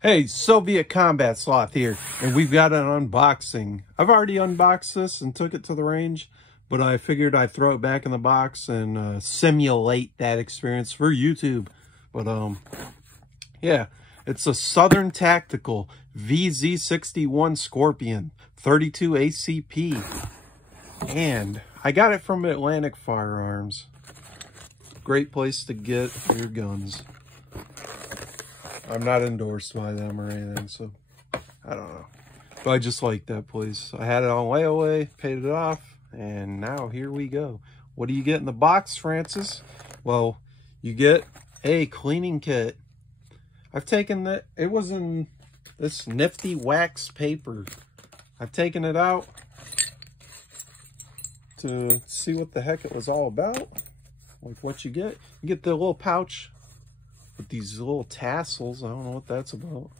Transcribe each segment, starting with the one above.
Hey, Soviet Combat Sloth here, and we've got an unboxing. I've already unboxed this and took it to the range, but I figured I'd throw it back in the box and simulate that experience for YouTube. But yeah, it's a Southern Tactical Vz61 Skorpion 32 ACP, and I got it from Atlantic Firearms. Great place to get your guns. I'm not endorsed by them or anything, so I don't know. But I just like that place. I had it on layaway, paid it off, and now here we go. What do you get in the box, Francis? Well, you get a cleaning kit. I've taken that, it was in this nifty wax paper. I've taken it out to see what the heck it was all about. Like what you get. You get the little pouch with these little tassels. I don't know what that's about,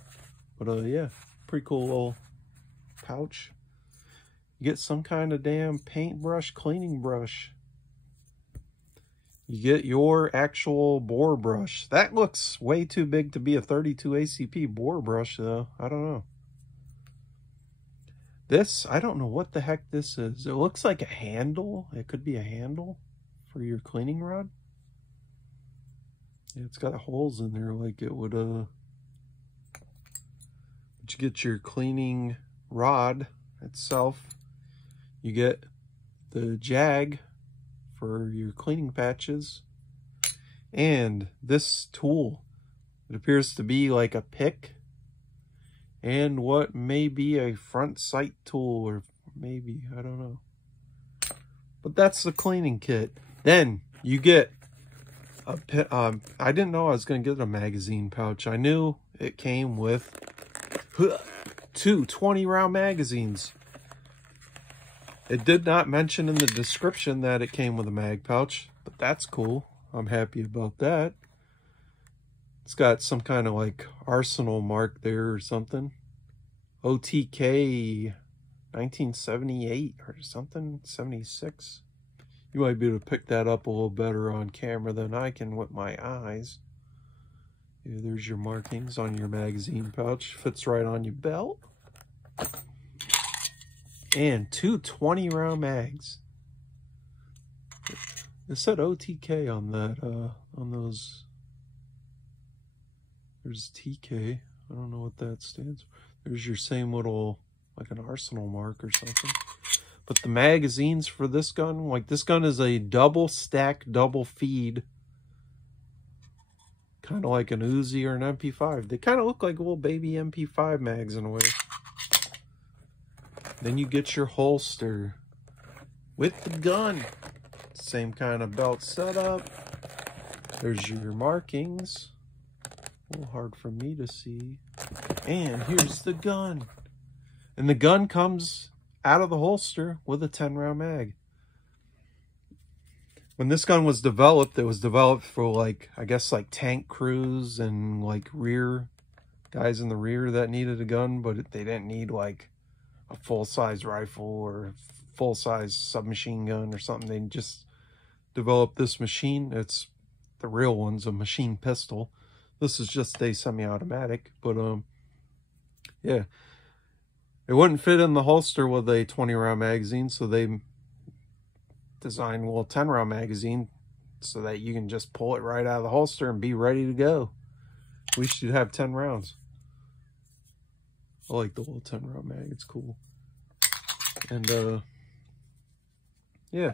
but yeah, pretty cool little pouch. You get some kind of damn paintbrush, cleaning brush. You get your actual bore brush. That looks way too big to be a 32 ACP bore brush though. I don't know. This, I don't know what the heck this is. It looks like a handle. It could be a handle for your cleaning rod. Yeah, it's got holes in there like it would, but you get your cleaning rod itself. You get the jag for your cleaning patches. And this tool, it appears to be like a pick and what may be a front sight tool, or maybe, I don't know. But that's the cleaning kit. Then you get I didn't know I was going to get a magazine pouch. I knew it came with two 20-round magazines. It did not mention in the description that it came with a mag pouch, but that's cool. I'm happy about that. It's got some kind of like arsenal mark there or something. OTK 1978 or something, 76. You might be able to pick that up a little better on camera than I can with my eyes. Yeah, there's your markings on your magazine pouch. Fits right on your belt. And two 20-round mags. It said OTK on that, on those. There's TK. I don't know what that stands for. There's your same little, like an arsenal mark or something. But the magazines for this gun, like this gun is a double stack, double feed. Kind of like an Uzi or an MP5. They kind of look like little baby MP5 mags in a way. Then you get your holster with the gun. Same kind of belt setup. There's your markings. A little hard for me to see. And here's the gun. And the gun comes out of the holster with a 10-round mag. When this gun was developed, it was developed for like, I guess like tank crews and like rear guys in the rear that needed a gun, but they didn't need like a full-size rifle or full-size submachine gun or something. They just developed this machine. It's the real one's a machine pistol. This is just a semi-automatic, but yeah. It wouldn't fit in the holster with a 20-round magazine, so they designed a little 10-round magazine so that you can just pull it right out of the holster and be ready to go. We should have 10 rounds. I like the little 10-round mag. It's cool. And, yeah.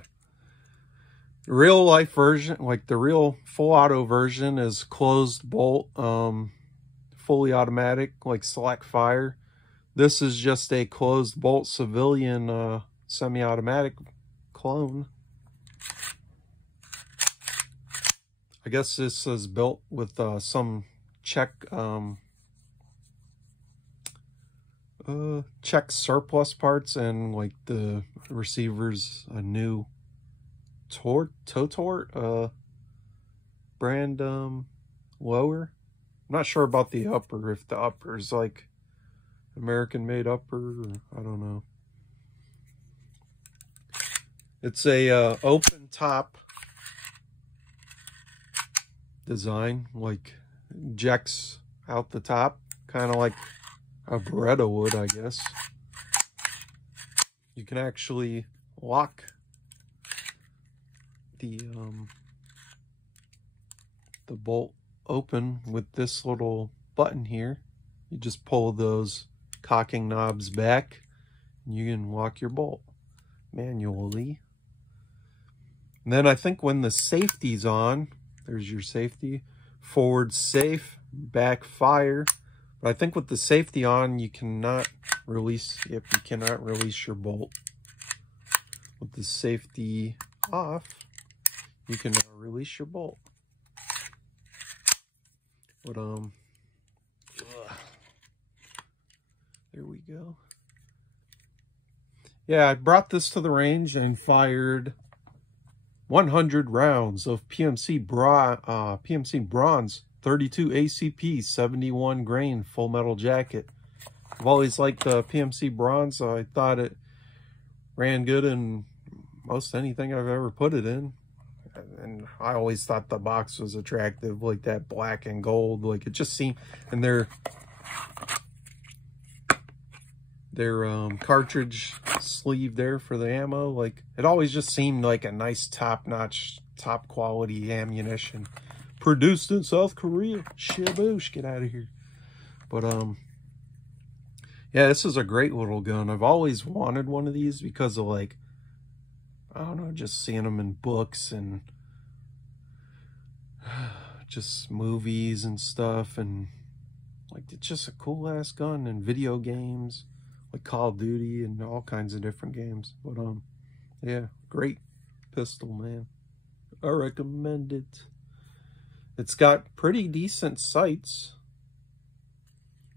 The real life version, like the real full auto version, is closed bolt, fully automatic, like select fire. This is just a closed bolt civilian semi-automatic clone. I guess this is built with some Czech surplus parts, and like the receiver's a new Totort brand lower. I'm not sure about the upper, if the upper is like American made upper, or I don't know. It's a open top design, like ejects out the top, kind of like a Beretta would, I guess. You can actually lock the bolt open with this little button here. You just pull those cocking knobs back and you can lock your bolt manually. And then I think when the safety's on, there's your safety, forward safe, back fire. But I think with the safety on, you cannot release, you cannot release your bolt. With the safety off, you can release your bolt. But there we go. Yeah, I brought this to the range and fired 100 rounds of PMC Bronze 32 ACP 71 grain full metal jacket. I've always liked the PMC Bronze. I thought it ran good in most anything I've ever put it in. And I always thought the box was attractive, like that black and gold. Like it just seemed, and their cartridge sleeve there for the ammo, like it always just seemed like a nice top-notch, top quality ammunition produced in South Korea. Shaboosh, get out of here. But yeah, this is a great little gun. I've always wanted one of these because of, like, I don't know, just seeing them in books and just movies and stuff, and like it's just a cool ass gun in video games like Call of Duty and all kinds of different games. But yeah, great pistol, man. I recommend it. It's got pretty decent sights.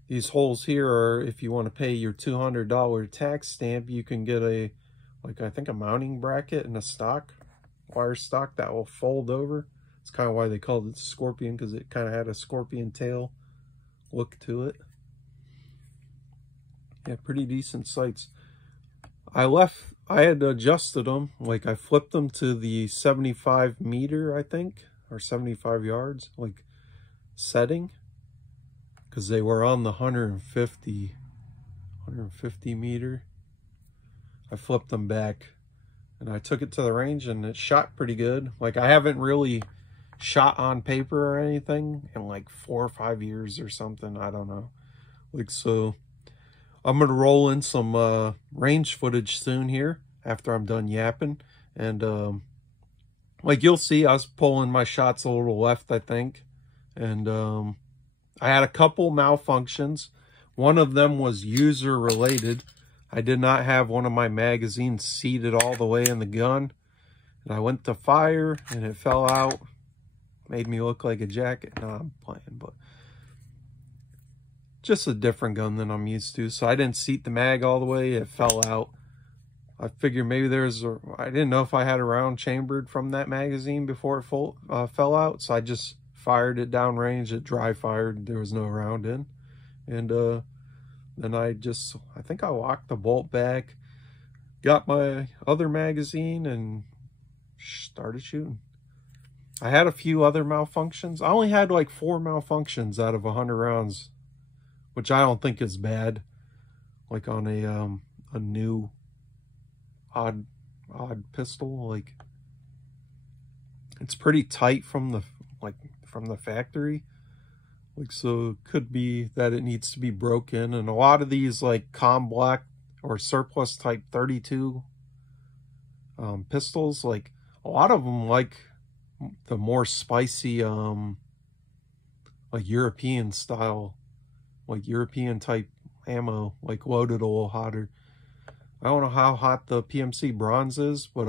These holes here are, if you want to pay your $200 tax stamp, you can get a, like, I think a mounting bracket and a stock, wire stock that will fold over. It's kind of why they called it Skorpion, because it kind of had a scorpion tail look to it. Yeah, pretty decent sights. I had adjusted them, like I flipped them to the 75 meter, I think, or 75 yards, like setting, because they were on the 150 meter. I flipped them back and I took it to the range and it shot pretty good. Like I haven't really shot on paper or anything in like 4 or 5 years or something. I don't know. Like, so I'm going to roll in some range footage soon here after I'm done yapping. And like you'll see, I was pulling my shots a little left, I think. And I had a couple malfunctions. One of them was user related. I did not have one of my magazines seated all the way in the gun. And I went to fire and it fell out. Made me look like a jacket. No, I'm playing, but just a different gun than I'm used to. So I didn't seat the mag all the way. It fell out. I figured maybe I didn't know if I had a round chambered from that magazine before it fell out. So I just fired it downrange. It dry fired. There was no round in. And then I think I locked the bolt back, got my other magazine, and started shooting. I had a few other malfunctions. I only had like 4 malfunctions out of 100 rounds, which I don't think is bad. Like on a new odd pistol, like it's pretty tight from the factory. Like, so it could be that it needs to be broken. And a lot of these like com block or surplus type 32 pistols, like a lot of them like the more spicy like European style, like European type ammo, like loaded a little hotter. I don't know how hot the PMC Bronze is, but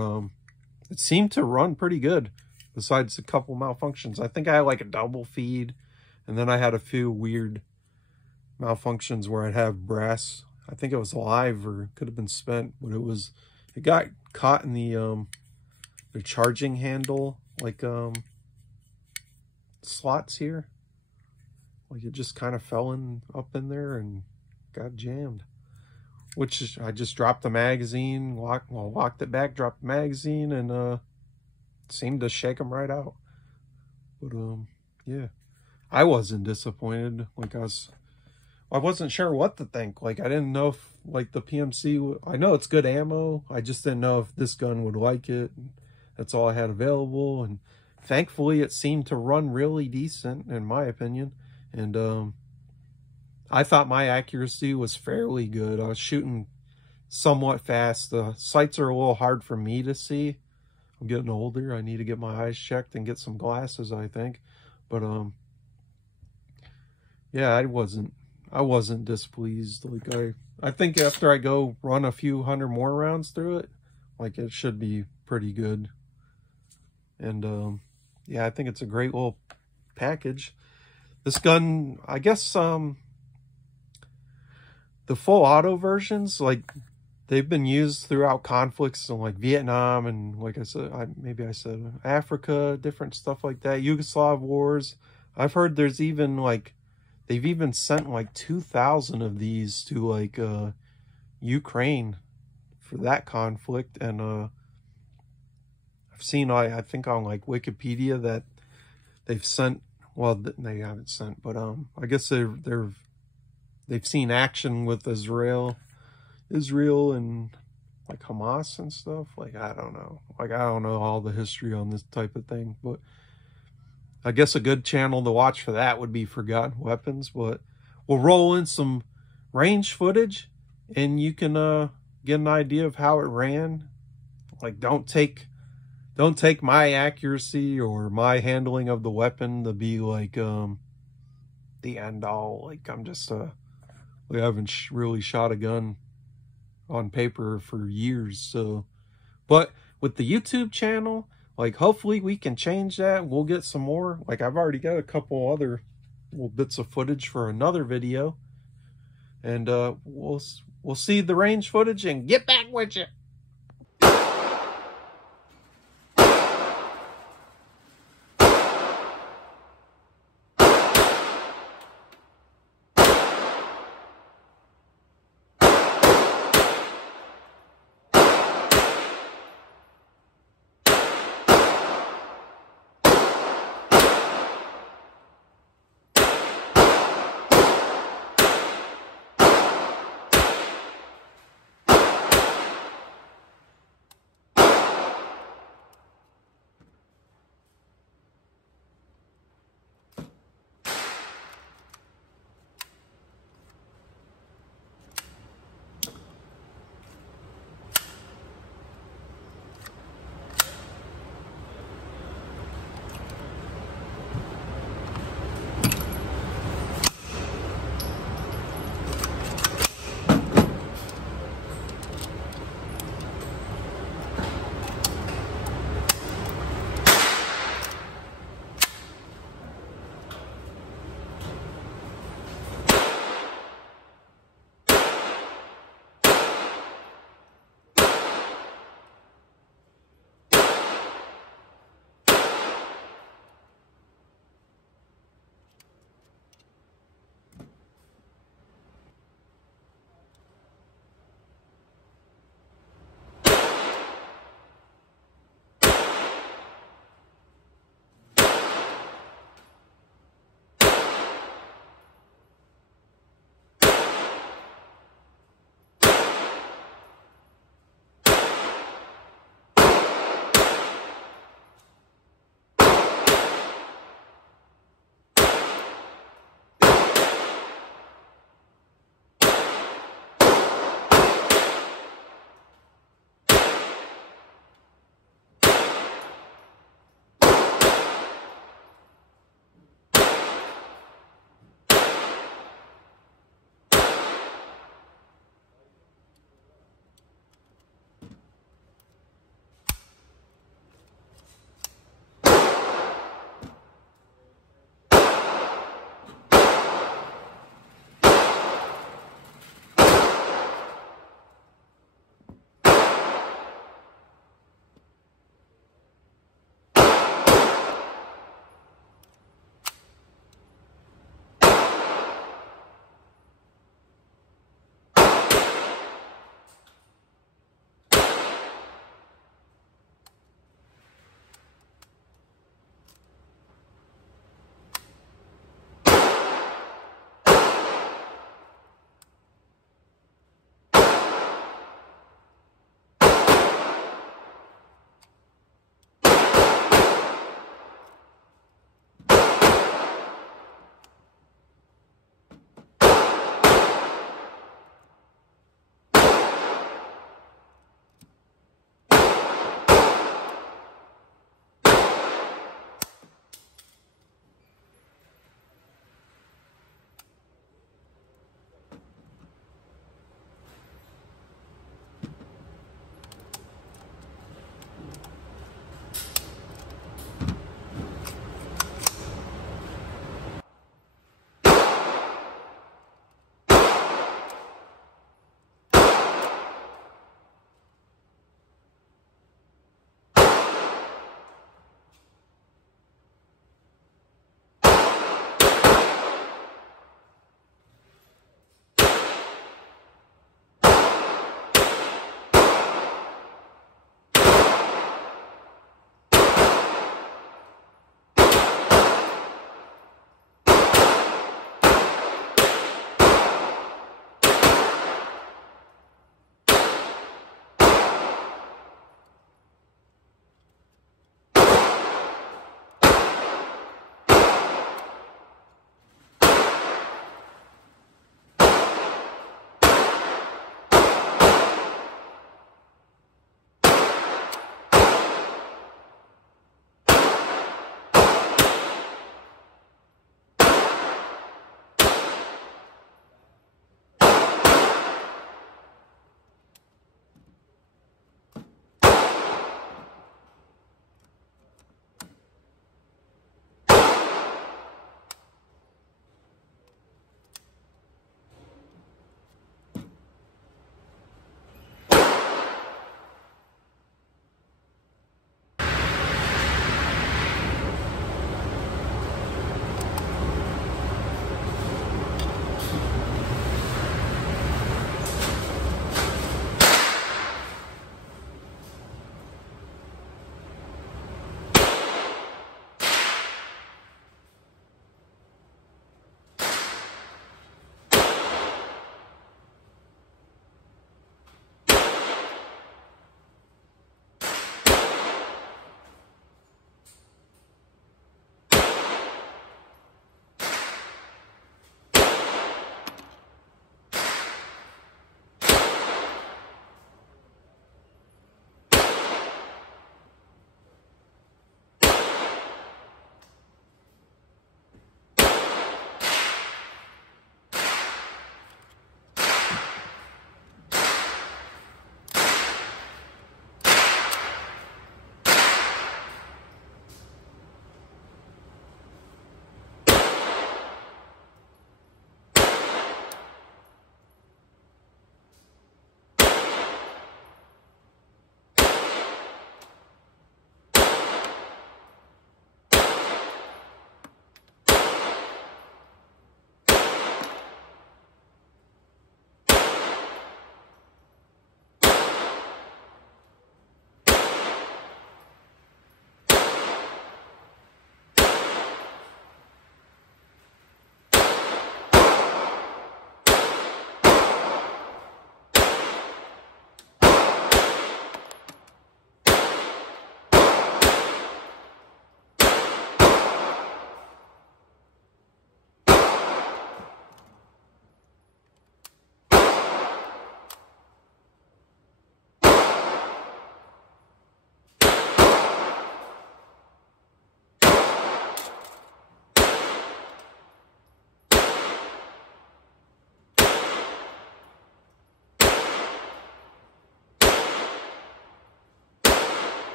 it seemed to run pretty good besides a couple malfunctions. I think I had like a double feed, and then I had a few weird malfunctions where I'd have brass. I think it was live or could have been spent, but it got caught in the charging handle, like slots here. Like it just kind of fell up in there and got jammed. Which I just dropped the magazine, locked it back, dropped the magazine, and seemed to shake them right out. But yeah, I wasn't disappointed. Like I wasn't sure what to think. Like, I didn't know if, like, the PMC, I know it's good ammo. I just didn't know if this gun would like it. That's all I had available. And thankfully, it seemed to run really decent, in my opinion. And I thought my accuracy was fairly good. I was shooting somewhat fast. The sights are a little hard for me to see. I'm getting older. I need to get my eyes checked and get some glasses, I think. But yeah, I wasn't displeased. Like, I think after I go run a few hundred more rounds through it, like, it should be pretty good. And yeah, I think it's a great little package. This gun, I guess the full auto versions, like, they've been used throughout conflicts in, like, Vietnam and, like I said, maybe I said Africa, different stuff like that, Yugoslav wars. I've heard there's even, like, they've even sent, like, 2,000 of these to, like, Ukraine for that conflict. And I've seen, I think on, like, Wikipedia that they've sent, well, they haven't sent, but I guess they've seen action with Israel and, like, Hamas and stuff. Like, I don't know. Like, I don't know all the history on this type of thing, but I guess a good channel to watch for that would be Forgotten Weapons. But we'll roll in some range footage and you can get an idea of how it ran. Like, don't take my accuracy or my handling of the weapon to be like the end all. Like, I'm just I haven't really shot a gun on paper for years. So, but with the YouTube channel, like, hopefully we can change that. We'll get some more. Like, I've already got a couple other little bits of footage for another video, and we'll see the range footage and get back with you.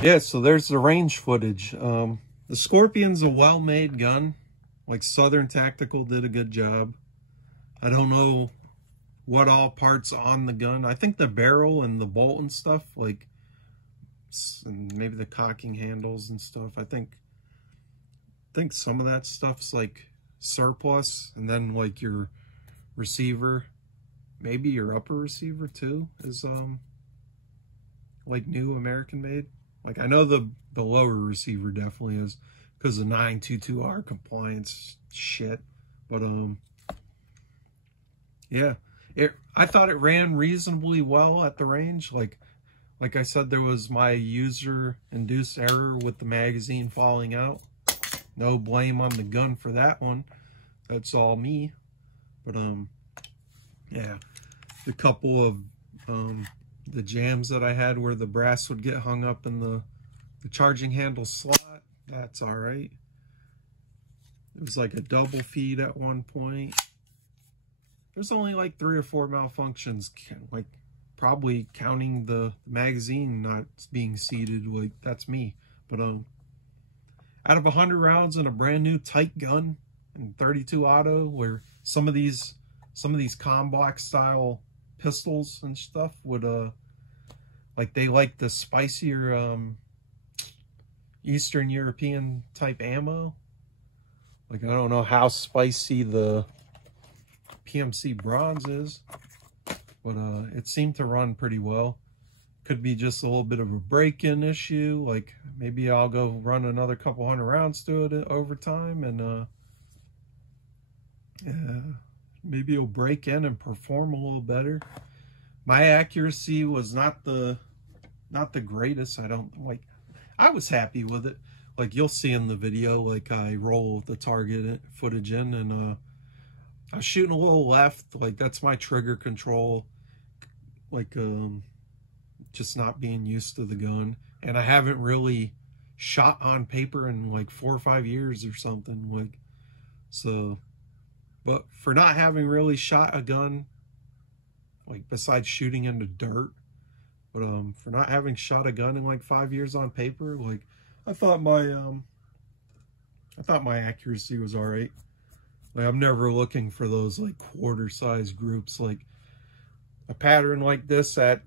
Yeah, so there's the range footage. The Skorpion's a well-made gun. Like Southern Tactical did a good job. I don't know what all parts on the gun. I think the barrel and the bolt and stuff, like, and maybe the cocking handles and stuff. I think some of that stuff's like surplus, and then like your receiver, maybe your upper receiver too, is like new American made. Like I know the lower receiver definitely is, because of 922R compliance shit. But yeah, I thought it ran reasonably well at the range. Like I said, there was my user-induced error with the magazine falling out. No blame on the gun for that one. That's all me. But yeah, the couple of the jams that I had where the brass would get hung up in the charging handle slot, that's all right. It was like a double feed at one point. There's only like 3 or 4 malfunctions, like probably counting the magazine not being seated. Like that's me. But out of 100 rounds in a brand new tight gun and 32 auto, where some of these combat style pistols and stuff would like, they like the spicier Eastern European type ammo. Like I don't know how spicy the PMC bronze is, but it seemed to run pretty well. Could be just a little bit of a break-in issue. Like maybe I'll go run another couple 100 rounds to it over time, and yeah, maybe it'll break in and perform a little better. My accuracy was not the greatest. I was happy with it. Like you'll see in the video, like I roll the target footage in, and I was shooting a little left. Like that's my trigger control. Like just not being used to the gun, and I haven't really shot on paper in like 4 or 5 years or something. Like so, but for not having really shot a gun, like besides shooting into dirt, but for not having shot a gun in like 5 years on paper, like I thought my accuracy was all right. Like I'm never looking for those like quarter size groups. Like a pattern like this at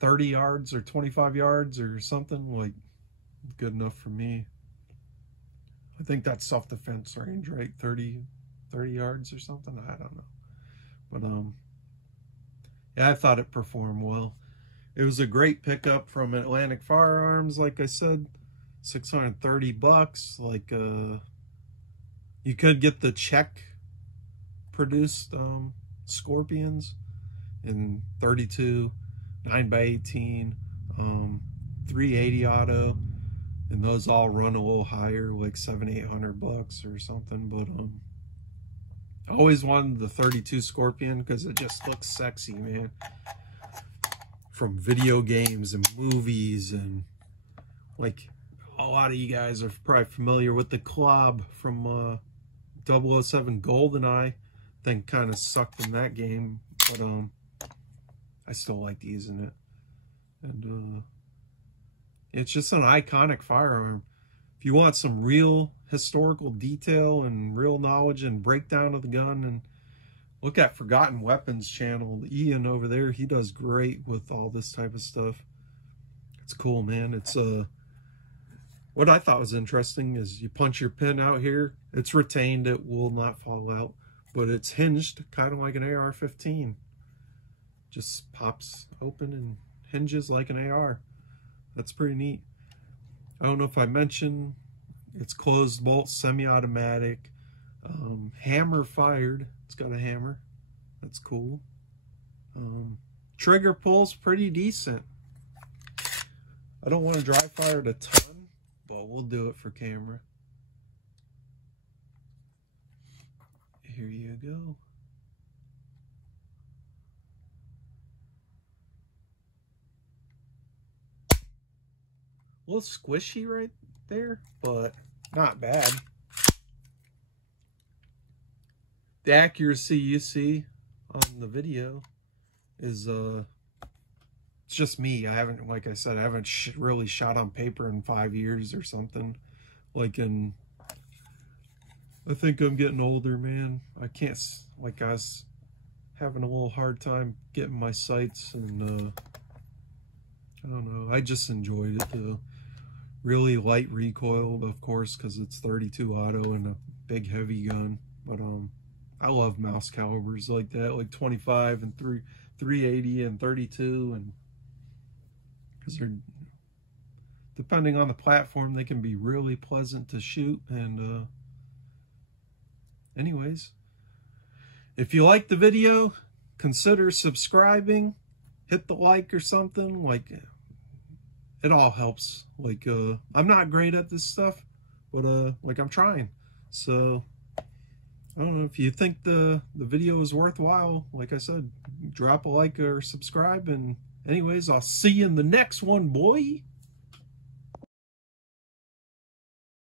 30 yards or 25 yards or something, like good enough for me. I think that's self-defense range, right? 30 yards or something. I don't know. But yeah, I thought it performed well. It was a great pickup from Atlantic Firearms, like I said, $630. Like you could get the Czech produced Skorpions in 32, 9x18, 380 auto, and those all run a little higher, like $700-800 or something. But I always wanted the 32 Skorpion because it just looks sexy, man. From video games and movies, and like a lot of you guys are probably familiar with the club from 007 GoldenEye. I think kind of sucked in that game, but I still like using it. And it's just an iconic firearm. If you want some real historical detail and real knowledge and breakdown of the gun, and look at Forgotten Weapons channel, Ian over there, he does great with all this type of stuff. It's cool, man. It's what I thought was interesting is you punch your pin out here, it's retained, it will not fall out, but it's hinged kind of like an AR-15. Just pops open and hinges like an AR. That's pretty neat. I don't know if I mentioned, it's closed bolt, semi-automatic, hammer fired. It's got a hammer. That's cool. Trigger pull's pretty decent. I don't want to dry fire it a ton, but we'll do it for camera. Here you go. A little squishy right there, but not bad. The accuracy you see on the video is it's just me. I haven't, like I said, I haven't really shot on paper in 5 years or something. Like I think I'm getting older, man. I can't, like I was having a little hard time getting my sights, and I don't know. I just enjoyed it though. Really light recoil, of course, because it's 32 auto and a big heavy gun. But I love mouse calibers like that, like 25 and 380 and 32, and because they're, depending on the platform, they can be really pleasant to shoot. And anyways, if you like the video, consider subscribing, hit the like or something. Like, it all helps. Like, I'm not great at this stuff, but like, I'm trying. So I don't know, if you think the video is worthwhile, like I said, drop a like or subscribe. And anyways, I'll see you in the next one, boy.